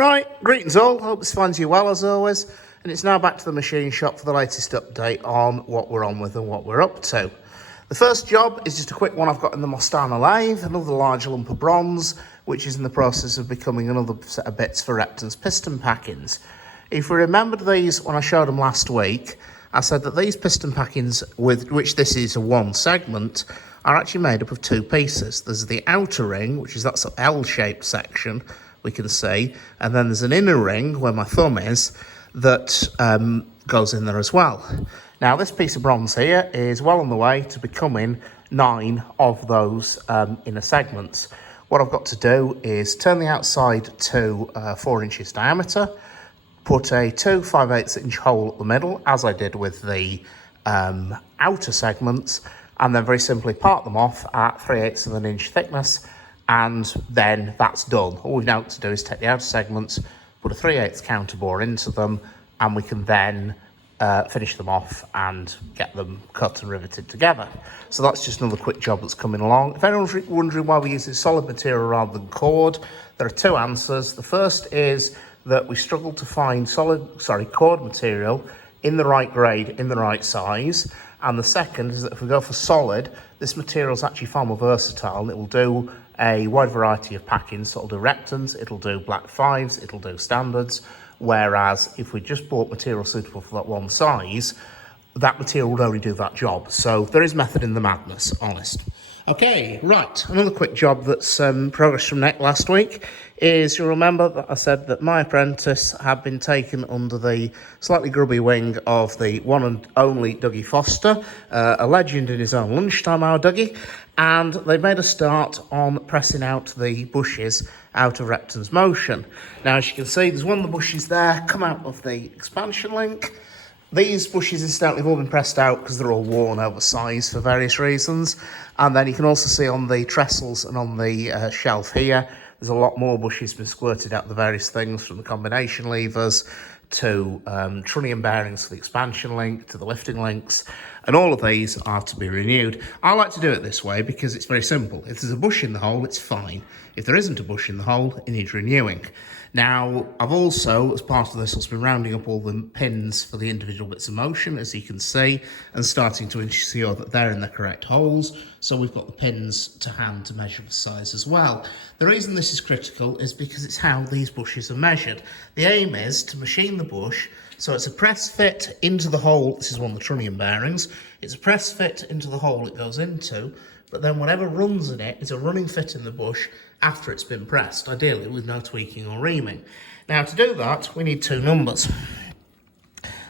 Right, greetings all, hope this finds you well as always, and it's now back to the machine shop for the latest update on what we're on with and what we're up to. The first job is just a quick one I've got in the Mostana lathe, another large lump of bronze, which is in the process of becoming another set of bits for Repton's piston packings. If we remembered these when I showed them last week, I said that these piston packings, with which this is a one segment, are actually made up of two pieces. There's the outer ring, which is that sort of L-shaped section, we can see, and then there's an inner ring where my thumb is that goes in there as well. Now this piece of bronze here is well on the way to becoming 9 of those inner segments. What I've got to do is turn the outside to 4 inches diameter, put a 2 5/8 inch hole at the middle as I did with the outer segments, and then very simply part them off at 3/8 of an inch thickness, and then that's done. All we've now got to do is take the outer segments, put a 3/8 counter bore into them, and we can then finish them off and get them cut and riveted together. So that's just another quick job that's coming along. If anyone's wondering why we're using solid material rather than cord, there are 2 answers. The first is that we struggle to find cord material in the right grade, in the right size. And the second is that if we go for solid, this material is actually far more versatile, and it will do a wide variety of packings. So it'll do Reptons, it'll do Black 5s, it'll do standards. Whereas if we just bought material suitable for that one size, that material would only do that job. So there is method in the madness, honest. Okay, right, another quick job that's progress from last week is, you'll remember that I said that my apprentice had been taken under the slightly grubby wing of the one and only Dougie Foster, a legend in his own lunchtime hour, Dougie, and they made a start on pressing out the bushes out of Repton's motion. Now, as you can see, there's one of the bushes there come out of the expansion link. These bushes, incidentally, have all been pressed out because they're all worn oversized for various reasons. And then you can also see on the trestles and on the shelf here, there's a lot more bushes been squirted out the various things, from the combination levers to trunnion bearings for the expansion link to the lifting links. And all of these are to be renewed. I like to do it this way because it's very simple. If there's a bush in the hole, it's fine. If there isn't a bush in the hole, it needs renewing. Now, I've also, as part of this, also been rounding up all the pins for the individual bits of motion, as you can see, and starting to ensure that they're in the correct holes. So we've got the pins to hand to measure the size as well. The reason this is critical is because it's how these bushes are measured. The aim is to machine the bush so it's a press fit into the hole. This is one of the trunnion bearings. It's a press fit into the hole it goes into, but then whatever runs in it is a running fit in the bush after it's been pressed, ideally with no tweaking or reaming. Now, to do that, we need 2 numbers.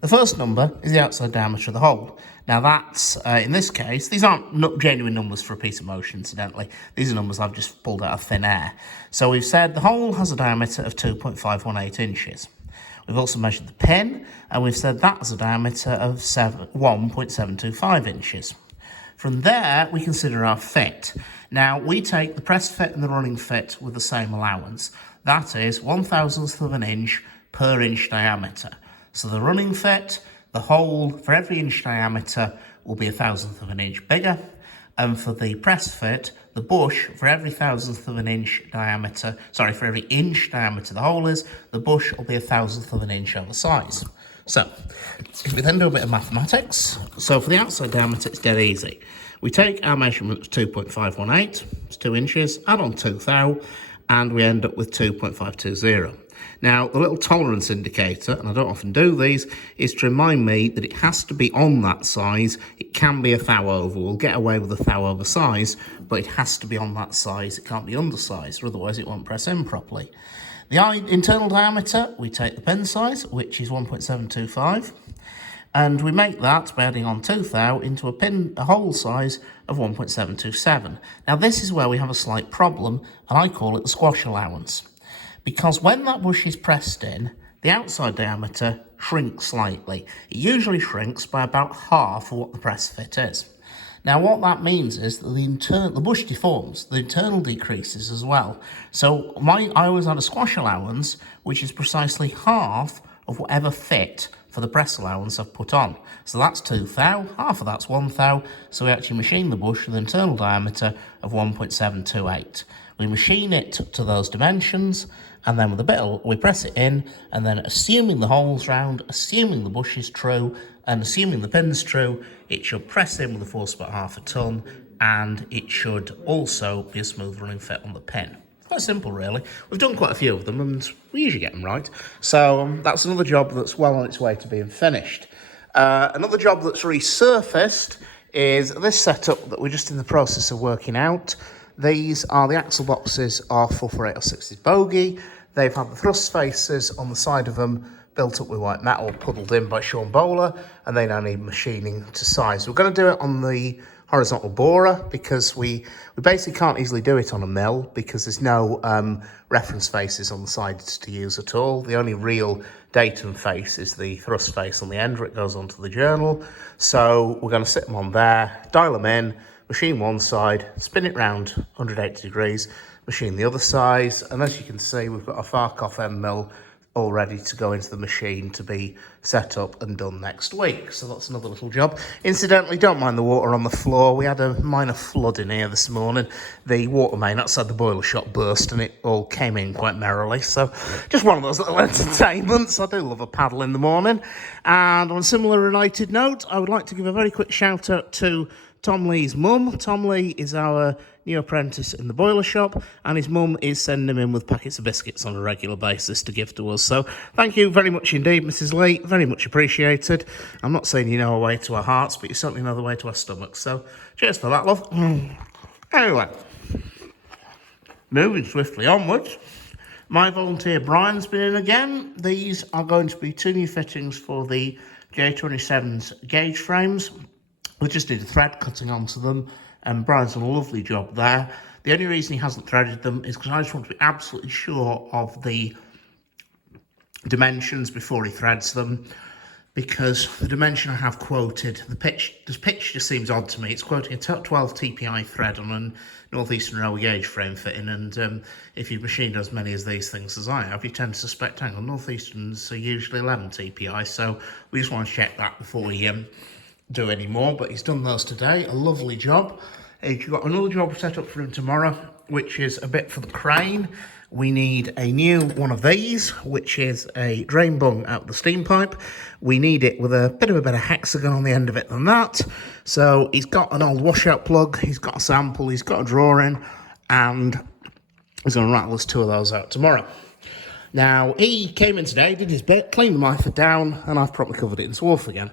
The first number is the outside diameter of the hole. Now that's, in this case, these aren't genuine numbers for a piece of motion, incidentally. These are numbers I've just pulled out of thin air. So we've said the hole has a diameter of 2.518 inches. We've also measured the pin, and we've said that has a diameter of 1.725 inches. From there, we consider our fit. Now, we take the press fit and the running fit with the same allowance. That is 1/1000th of an inch per inch diameter. So the running fit, the hole for every inch diameter will be 1/1000th of an inch bigger. And for the press fit, the bush, for every 1/1000th of an inch diameter, for every inch diameter the hole is, the bush will be 1/1000th of an inch oversize. So, if we then do a bit of mathematics, so for the outside diameter, it's dead easy. We take our measurement of 2.518, it's 2 inches, add on 2 thou, and we end up with 2.520. Now, the little tolerance indicator, and I don't often do these, is to remind me that it has to be on that size. It can be a thou over. We'll get away with a thou over size, but it has to be on that size. It can't be undersized, or otherwise it won't press in properly. The internal diameter, we take the pin size, which is 1.725, and we make that by adding on 2 thou into a hole size of 1.727. Now, this is where we have a slight problem, and I call it the squash allowance. Because when that bush is pressed in, the outside diameter shrinks slightly. It usually shrinks by about half of what the press fit is. Now, what that means is that the bush deforms, the internal decreases as well. So I always add a squash allowance, which is precisely half of whatever fit for the press allowance I've put on. So that's 2 thou, half of that's 1 thou, so we actually machine the bush with an internal diameter of 1.728. We machine it to those dimensions, and then with a bit we press it in, and then assuming the hole's round, assuming the bush is true, and assuming the pin's true, it should press in with a force about half a ton, and it should also be a smooth running fit on the pin. Quite simple, really. We've done quite a few of them, and we usually get them right. So that's another job that's well on its way to being finished. Another job that's resurfaced is this setup that we're just in the process of working out. These are the axle boxes of 44806's bogie. They've had the thrust faces on the side of them built up with white metal, puddled in by Sean Bowler, and they now need machining to size. We're going to do it on the horizontal borer because we basically can't easily do it on a mill because there's no reference faces on the sides to use at all. The only real datum face is the thrust face on the end where it goes onto the journal. So we're going to sit them on there, dial them in, machine one side, spin it round 180 degrees, machine the other side, and as you can see we've got a Farkoff end mill all ready to go into the machine to be set up and done next week. So that's another little job. Incidentally, don't mind the water on the floor. We had a minor flood in here this morning. The water main outside the boiler shop burst and it all came in quite merrily. So just one of those little entertainments. I do love a paddle in the morning. And on a similar related note, I would like to give a very quick shout out to Tom Lee's mum. Tom Lee is our new apprentice in the boiler shop, and his mum is sending him in with packets of biscuits on a regular basis to give to us. So thank you very much indeed, Mrs. Lee. Very much appreciated. I'm not saying you know our way to our hearts, but you certainly know the way to our stomachs. So cheers for that, love. Anyway, moving swiftly onwards. My volunteer Brian's been in again. These are going to be two new fittings for the J27's gauge frames. We just need a thread cutting onto them, and Brian's done a lovely job there. The only reason he hasn't threaded them is because I just want to be absolutely sure of the dimensions before he threads them, because the dimension I have quoted, the pitch just seems odd to me. It's quoting a 12 TPI thread on a Northeastern Railway gauge frame fitting, and if you've machined as many of these things as I have, you tend to suspect, hang on, Northeasterns are usually 11 TPI, so we just want to check that before we do any more. But he's done those today, a lovely job. He's got another job set up for him tomorrow, which is a bit for the crane. We need a new one of these, which is a drain bung out the steam pipe. We need it with a bit of a better hexagon on the end of it than that. So he's got an old washout plug, he's got a sample, he's got a drawing, and he's going to rattle us two of those out tomorrow. Now, he came in today, did his bit, cleaned the mither down, and I've probably covered it in swarf again.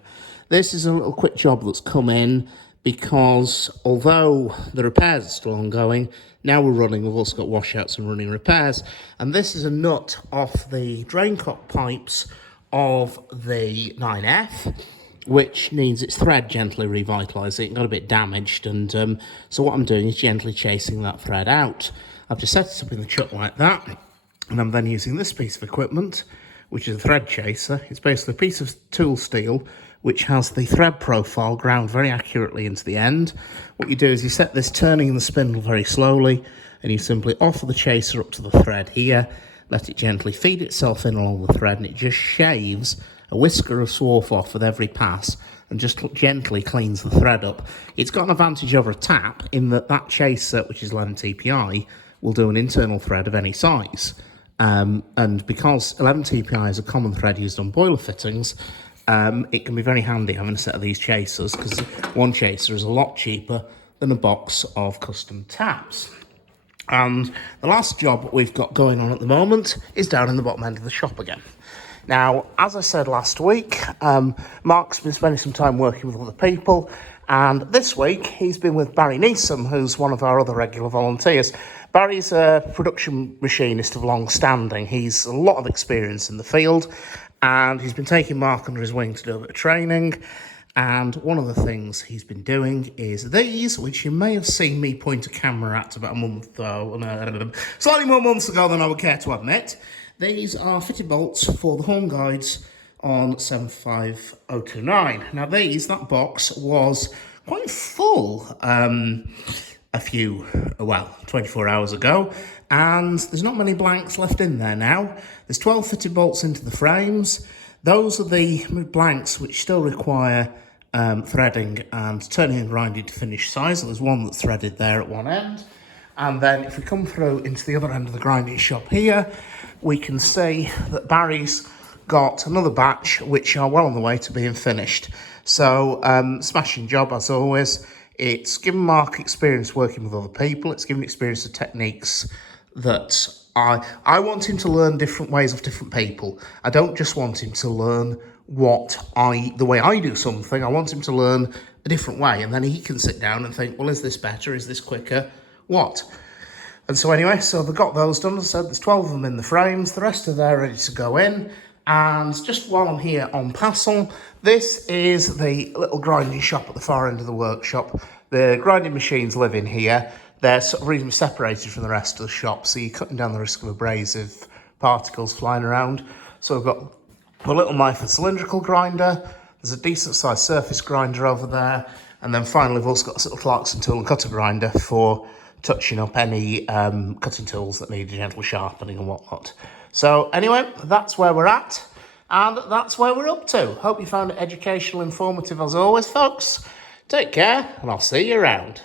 This is a little quick job that's come in because although the repairs are still ongoing, now we're running, we've also got washouts and running repairs. And this is a nut off the drain cock pipes of the 9F, which needs its thread gently revitalising. It got a bit damaged, and so what I'm doing is gently chasing that thread out. I've just set it up in the chuck like that, and I'm then using this piece of equipment, which is a thread chaser. It's basically a piece of tool steel which has the thread profile ground very accurately into the end. What you do is you set this turning the spindle very slowly, and you simply offer the chaser up to the thread here, let it gently feed itself in along the thread, and it just shaves a whisker of swarf off with every pass and just gently cleans the thread up. It's got an advantage over a tap in that that chaser, which is 11 TPI, will do an internal thread of any size. And because 11 TPI is a common thread used on boiler fittings, it can be very handy having a set of these chasers, because one chaser is a lot cheaper than a box of custom taps. And the last job we've got going on at the moment is down in the bottom end of the shop again. Now, as I said last week, Mark's been spending some time working with other people, and this week he's been with Barry Neeson, who's one of our other regular volunteers. Barry's a production machinist of long standing. He's a lot of experience in the field, and he's been taking Mark under his wing to do a bit of training. And one of the things he's been doing is these, which you may have seen me point a camera at about a month, slightly more months ago than I would care to admit. These are fitted bolts for the horn guides on 75029. Now that box was quite full 24 hours ago, and there's not many blanks left in there now. There's 12 fitted bolts into the frames. Those are the blanks which still require threading and turning and grinding to finish size. So there's one that's threaded there at one end. And then if we come through into the other end of the grinding shop here, we can see that Barry's got another batch which are well on the way to being finished. So smashing job as always. It's given Mark experience working with other people. It's given experience of techniques that I want him to learn different ways of different people. I don't just want him to learn the way I do something. I want him to learn a different way, and then he can sit down and think, well, is this better? Is this quicker? What? And so anyway, so they've got those done. As I said, there's 12 of them in the frames. The rest are there ready to go in. And just while I'm here on Passel, this is the little grinding shop at the far end of the workshop. The grinding machines live in here. They're sort of reasonably separated from the rest of the shop, so you're cutting down the risk of abrasive particles flying around. So we've got a little Myford cylindrical grinder. There's a decent sized surface grinder over there. And then finally, we've also got this little Clarkson tool and cutter grinder for touching up any cutting tools that need gentle sharpening and whatnot. So anyway, that's where we're at, and that's where we're up to. Hope you found it educational, informative as always, folks. Take care, and I'll see you around.